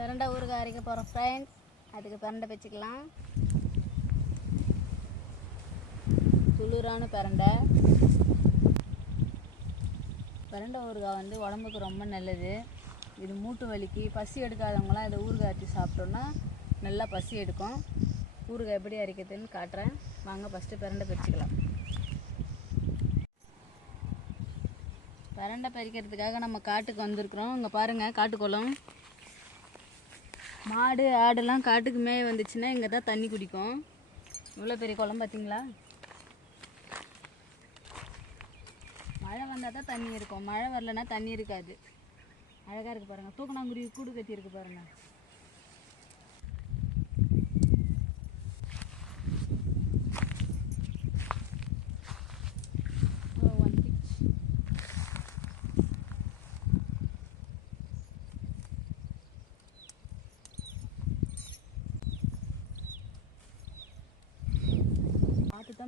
பிரண்டை ஊறுகாய் அரைக்க போகிறோம் ஃப்ரெண்ட்ஸ் அதுக்கு பிரண்டை வச்சுக்கலாம். துளிரான பிரண்டை. பிரண்டை ஊறுகாய் வந்து உடம்புக்கு ரொம்ப நல்லது. இது மூட்டு வலிக்கு. பசி எடுக்காதவங்களாம் இதை ஊறுகாய் அரைச்சி சாப்பிட்டோன்னா நல்லா பசி எடுக்கும். ஊறுகாய் எப்படி அரைக்கிறதுன்னு காட்டுறேன். வாங்க ஃபஸ்ட்டு பிரண்டை பறிச்சுக்கலாம். பிரண்டை பறிக்கிறதுக்காக நம்ம காட்டுக்கு வந்திருக்கிறோம். இங்கே பாருங்கள் காட்டுக்குளம் மாடு ஆடெல்லாம் காட்டுக்கு மேய வந்துச்சுன்னா இங்கே தான் தண்ணி குடிக்கும். இவ்வளோ பெரிய குளம் பார்த்தீங்களா மழை வந்தால் தான் தண்ணி இருக்கும். மழை வரலன்னா தண்ணி இருக்காது. அழகாக இருக்குது பாருங்கள் தூக்கணாங்குருவி கூடு கட்டி இருக்கு பாருங்கள்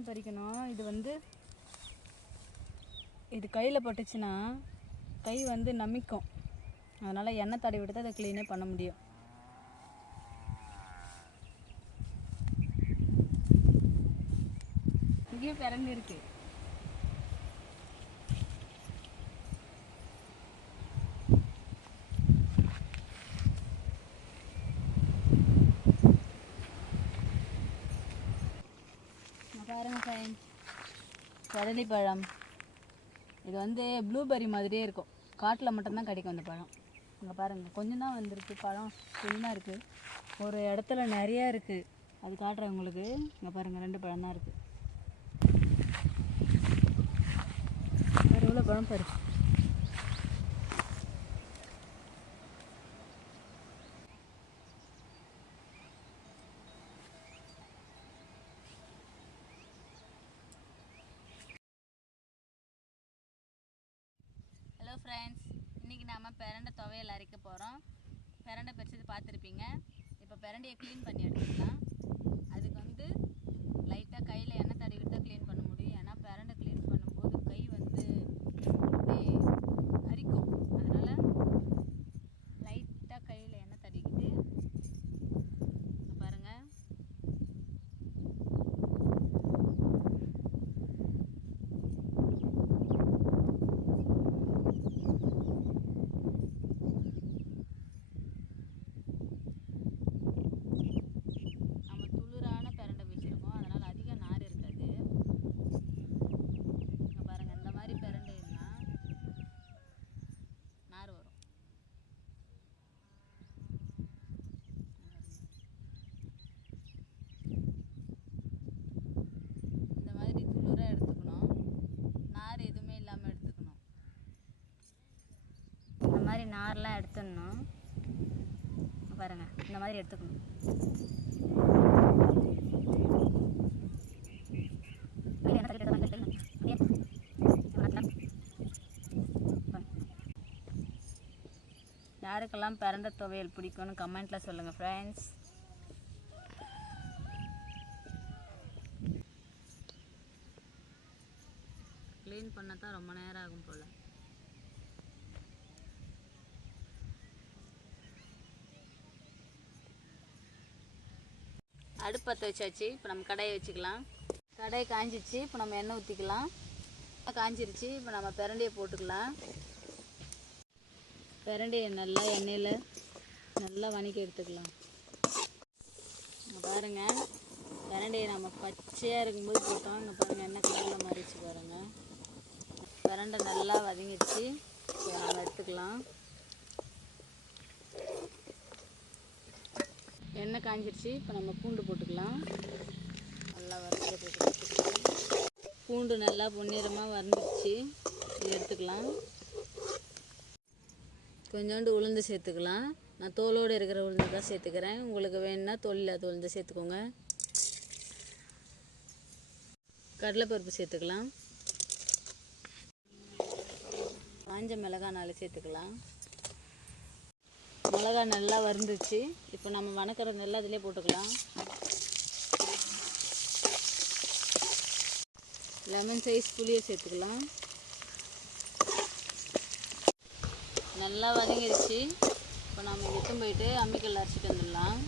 தான் பறிக்கணும். இது வந்து இது கையில் பட்டுச்சுன்னா கை வந்து நமிக்கும். அதனால் எண்ணெய் தடவி விட்டு தான் அதை க்ளீனே பண்ண முடியும். இங்கேயும் பிறந்து இருக்குது இங்க பாருங்க ஃப்ரெண்ட்ஸ் கரடி பழம் இது வந்து ப்ளூபெர்ரி மாதிரியே இருக்கும். காட்டில் மட்டும்தான் கிடைக்கும் அந்த பழம். இங்கே பாருங்கள் கொஞ்சம் தான் வந்திருக்கு. பழம் கொஞ்சமாக இருக்குது ஒரு இடத்துல நிறையா இருக்குது அது காட்டுறேன் உங்களுக்கு. இங்கே பாருங்கள் ரெண்டு பழம் தான் இருக்குது வேறு எவ்வளோ பழம் பாருங்கள் ஃப்ரெண்ட்ஸ் இன்றைக்கி நாம் பிரண்டை துவையல் அரைக்க போகிறோம் பிரண்டை பறிச்சது பார்த்துருப்பீங்க. இப்போ பிரண்டையை க்ளீன் பண்ணி எடுத்துக்கலாம். அதுக்கு வந்து லைட்டாக கையில் எண்ணெய் தடவி தான் க்ளீன் பண்ண முடியும் ஏன்னா பிரண்டை க்ளீன் பண்ணும்போது கை வந்து அப்படியே அரிக்கும் அதனால் லைட்டாக கையில் எண்ணெய் தடவிக்கிட்டு இங்க பாருங்கள் நம்ம துளிரான பிரண்டை வச்சுருக்கோம் அதனால் அதிக நார் இருக்காது இங்க பாருங்கள் இந்த மாதிரி பிரண்டைன்னா நார் வரும் இந்த மாதிரி துளிராக எடுத்துக்கணும் நார் எதுவுமே இல்லாமல் எடுத்துக்கணும் இந்த மாதிரி நார்லாம் எடுத்துடணும். பாருங்கள் இந்த மாதிரி எடுத்துக்கணும். யாருக்கெல்லாம் பிறந்த துவையல் பிடிக்கும்னு கமெண்ட்டில் சொல்லுங்கள் ஃப்ரெண்ட்ஸ் க்ளீன் பண்ண தான் ரொம்ப நேரம் ஆகும் போல். அடுப்பு பற்ற வச்சாச்சு. இப்போ நம்ம கடையை வச்சுக்கலாம். கடையை காஞ்சிச்சு. இப்போ நம்ம எண்ணெய் ஊற்றிக்கலாம் காஞ்சிருச்சு. இப்போ நம்ம பிரண்டையை போட்டுக்கலாம். பிரண்டையை நல்லா எண்ணெயில் நல்லா வணக்கி எடுத்துக்கலாம். பாருங்கள் பிரண்டையை நம்ம பச்சையாக இருக்கும்போது போட்டோம். இங்கே பாருங்கள் எண்ணெய் கலரில் மாறிச்சு பாருங்கள் பிரண்டை நல்லா வதங்கிடுச்சு. நம்ம எடுத்துக்கலாம். எண்ணெய் காஞ்சிருச்சு இப்போ நம்ம பூண்டு போட்டுக்கலாம். நல்லா வறுத்து போட்டுக்கலாம் பூண்டு நல்லா பொன்னிறமாக வறந்துடுச்சு எடுத்துக்கலாம். கொஞ்சோண்டு உளுந்து சேர்த்துக்கலாம். நான் தோலோடு இருக்கிற உளுந்து தான் சேர்த்துக்கிறேன். உங்களுக்கு வேணும்னா தோல் இல்லாத உளுந்து சேர்த்துக்கோங்க. கடலைப்பருப்பு சேர்த்துக்கலாம். காஞ்ச மிளகாய் நாலு சேர்த்துக்கலாம். மிளகா நல்லா வறுந்துச்சு. இப்போ நம்ம வணக்கிற நெல் அதிலே போட்டுக்கலாம். லெமன் சைஸ் புளியை சேர்த்துக்கலாம். நல்லா வதங்கிருச்சு. இப்போ நம்ம எடுத்து போயிட்டு அம்மிக்கல்ல அரைச்சிட்டு வந்துடலாம்.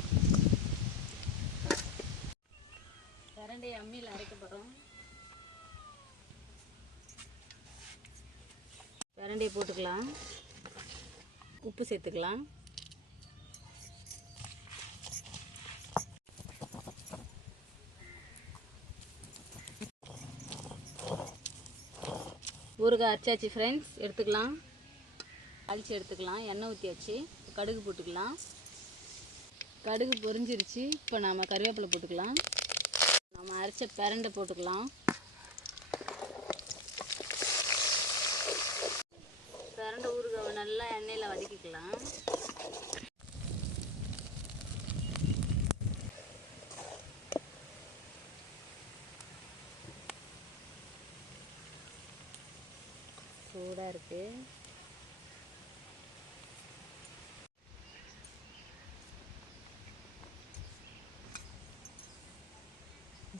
கரண்டி அம்மியில் அரைக்க போகிறோம் போட்டுக்கலாம். உப்பு சேர்த்துக்கலாம். ஊறுகாய் அரைச்சாச்சு ஃப்ரெண்ட்ஸ் எடுத்துக்கலாம். அழிச்சு எடுத்துக்கலாம். எண்ணெய் ஊற்றியாச்சு கடுகு போட்டுக்கலாம். கடுகு பொரிஞ்சிருச்சு. இப்போ நாம் கருவேப்பிலை போட்டுக்கலாம். நம்ம அரைச்ச பிரண்டை போட்டுக்கலாம். பிரண்டை ஊறுகாவை நல்லா எண்ணெயில் வதக்கிக்கலாம். சூடாக இருக்குது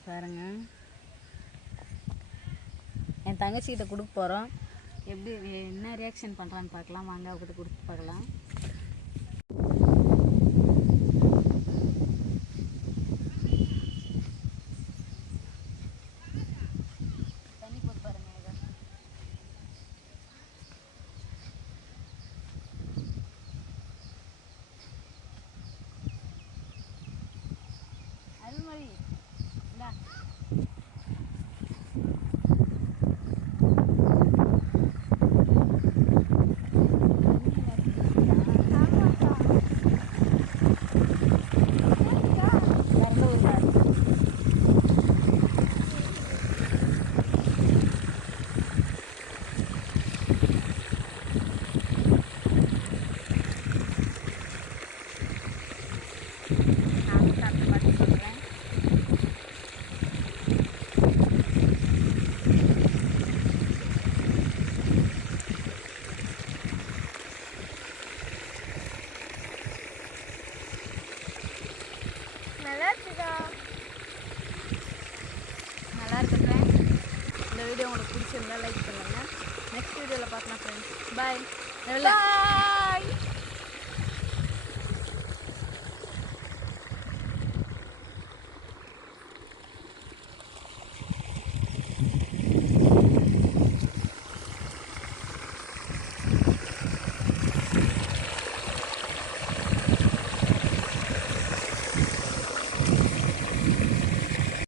பாருங்க. என் தங்கச்சிக்கிட்ட கொடுக்க போகிறோம் எப்படி என்ன ரியாக்ஷன் பண்ணுறான்னு பார்க்கலாம். வாங்க அவகிட்ட கொடுத்து பார்க்கலாம் தண்ணி போட்டு பாருங்க இதை அருள்மொழி இந்தா கறந்து விடுறாரு. நானும் சாப்பிட்டு பார்த்து சொல்கிறேன் நல்லா இருக்குதா நல்லா இருக்கு ஃப்ரெண்ட்ஸ் இந்த வீடியோ உங்களுக்கு பிடிச்சிருந்தா லைக் பண்ணுங்கள் நெக்ஸ்ட் வீடியோவில் பார்க்கலாம் ஃப்ரெண்ட்ஸ் பாய் பாய்